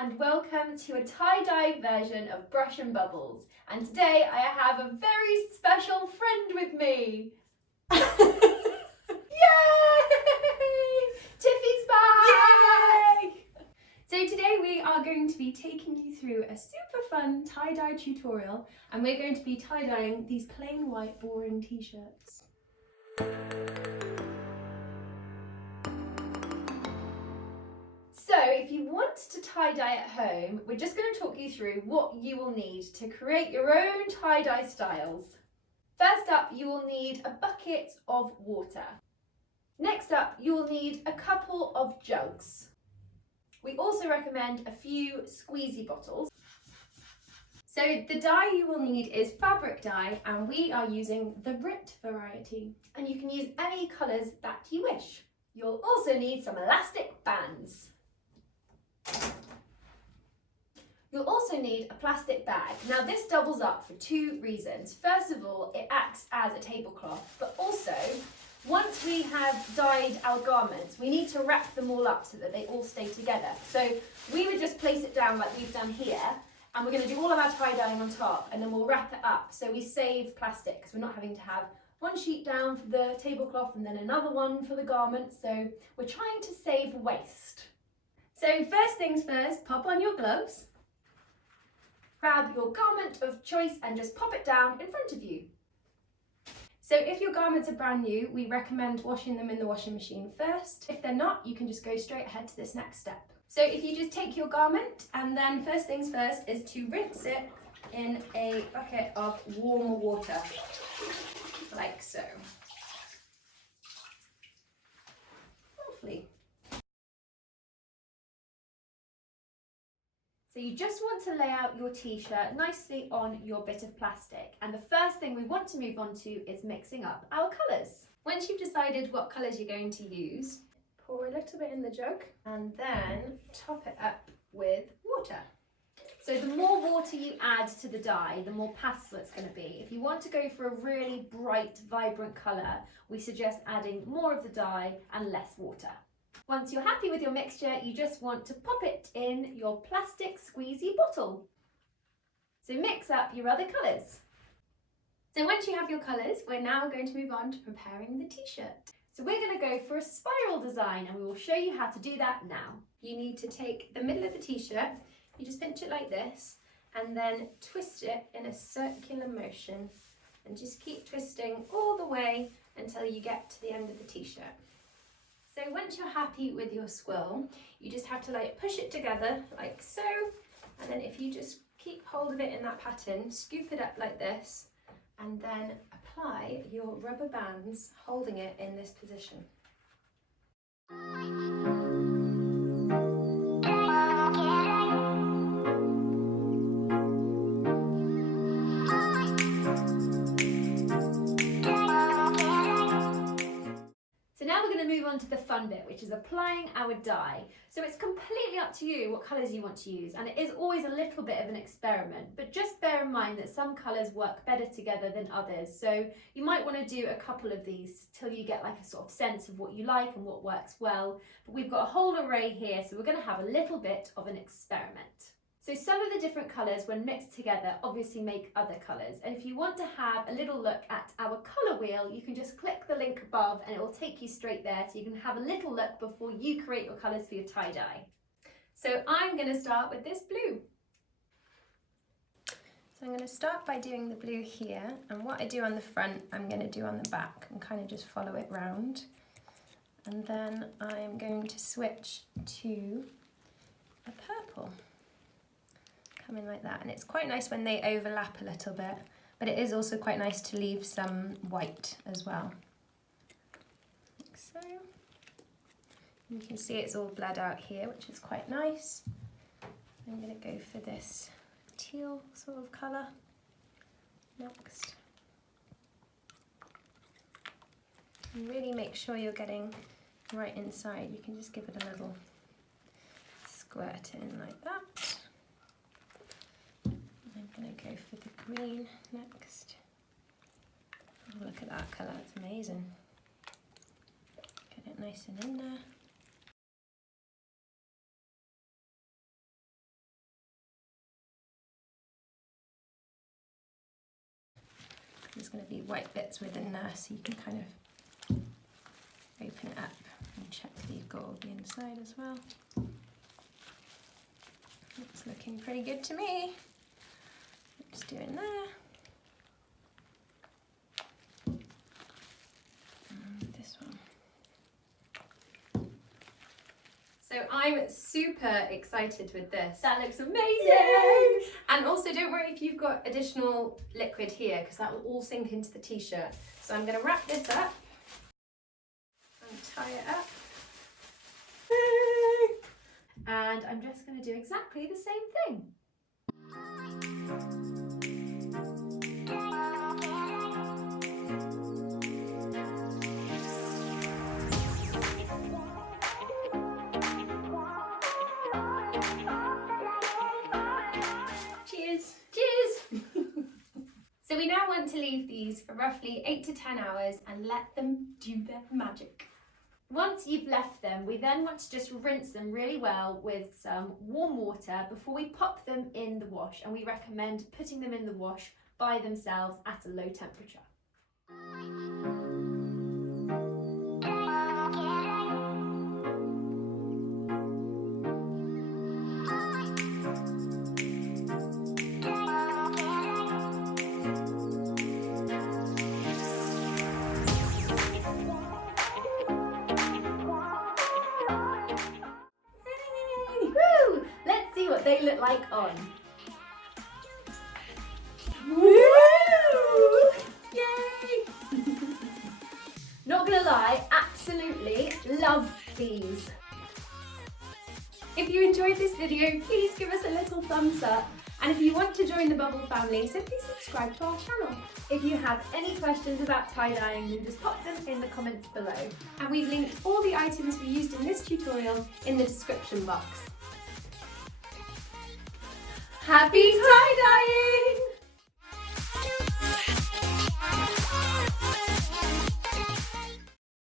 and welcome to a tie-dye version of Brush and Bubbles. And today I have a very special friend with me. Yay! Tiffy's back! Yay! So today we are going to be taking you through a super fun tie-dye tutorial, and we're going to be tie-dyeing these plain white boring t-shirts. So if you want to tie-dye at home, we're just going to talk you through what you will need to create your own tie-dye styles. First up, you will need a bucket of water. Next up, you will need a couple of jugs. We also recommend a few squeezy bottles. So the dye you will need is fabric dye, and we are using the Rit variety. And you can use any colours that you wish. You'll also need some elastic bands. You'll also need a plastic bag. Now this doubles up for two reasons. First of all, it acts as a tablecloth, but also once we have dyed our garments, we need to wrap them all up so that they all stay together. So we would just place it down like we've done here, and we're going to do all of our tie-dyeing on top, and then we'll wrap it up so we save plastic, because we're not having to have one sheet down for the tablecloth and then another one for the garment. So we're trying to save waste. So first things first, pop on your gloves. Grab your garment of choice and just pop it down in front of you. So if your garments are brand new, we recommend washing them in the washing machine first. If they're not, you can just go straight ahead to this next step. So if you just take your garment, and then first things first is to rinse it in a bucket of warm water, like so. Lovely. So you just want to lay out your t-shirt nicely on your bit of plastic. And the first thing we want to move on to is mixing up our colours. Once you've decided what colours you're going to use, pour a little bit in the jug and then top it up with water. So the more water you add to the dye, the more pastel it's going to be. If you want to go for a really bright, vibrant colour, we suggest adding more of the dye and less water. Once you're happy with your mixture, you just want to pop it in your plastic squeezy bottle. So mix up your other colours. So once you have your colours, we're now going to move on to preparing the t-shirt. So we're going to go for a spiral design, and we will show you how to do that now. You need to take the middle of the t-shirt, you just pinch it like this, and then twist it in a circular motion, and just keep twisting all the way until you get to the end of the t-shirt. So once you're happy with your squill, you just have to push it together like so, and then if you just keep hold of it in that pattern, scoop it up like this, and then apply your rubber bands holding it in this position. Move on to the fun bit, which is applying our dye. So it's completely up to you what colours you want to use, and it is always a little bit of an experiment, but just bear in mind that some colours work better together than others. So you might want to do a couple of these till you get a sort of sense of what you like and what works well. But we've got a whole array here, so we're going to have a little bit of an experiment. So some of the different colours, when mixed together, obviously make other colours. And if you want to have a little look at our colour wheel, you can just click the link above and it will take you straight there, so you can have a little look before you create your colours for your tie-dye. So I'm going to start with this blue. So I'm going to start by doing the blue here, and what I do on the front, I'm going to do on the back and kind of just follow it round. And then I'm going to switch to a purple. Come in like that, and it's quite nice when they overlap a little bit, but it is also quite nice to leave some white as well, like so. You can see it's all bled out here, which is quite nice. I'm going to go for this teal sort of colour next, and really make sure you're getting right inside. You can just give it a little squirt in like that. I'm going to go for the green next. Oh, look at that colour, it's amazing. Get it nice and in there. There's going to be white bits within there, so you can kind of open it up and check that you've got all the inside as well. It's looking pretty good to me. Just doing there. And this one. So I'm super excited with this. That looks amazing! Yay! And also don't worry if you've got additional liquid here, because that will all sink into the t-shirt. So I'm going to wrap this up and tie it up. And I'm just going to do exactly the same thing. Cheers! Cheers! So we now want to leave these for roughly 8 to 10 hours and let them do their magic. Once you've left them, we then want to just rinse them really well with some warm water before we pop them in the wash, and we recommend putting them in the wash by themselves at a low temperature. Woo! Let's see what they look like on. Woo! Yay! Not gonna lie, absolutely love these. If you enjoyed this video, please give us a little thumbs up. And if you want to join the Bubble family, simply subscribe to our channel. If you have any questions about tie-dyeing, then just pop them in the comments below. And we've linked all the items we used in this tutorial in the description box. Happy tie-dye!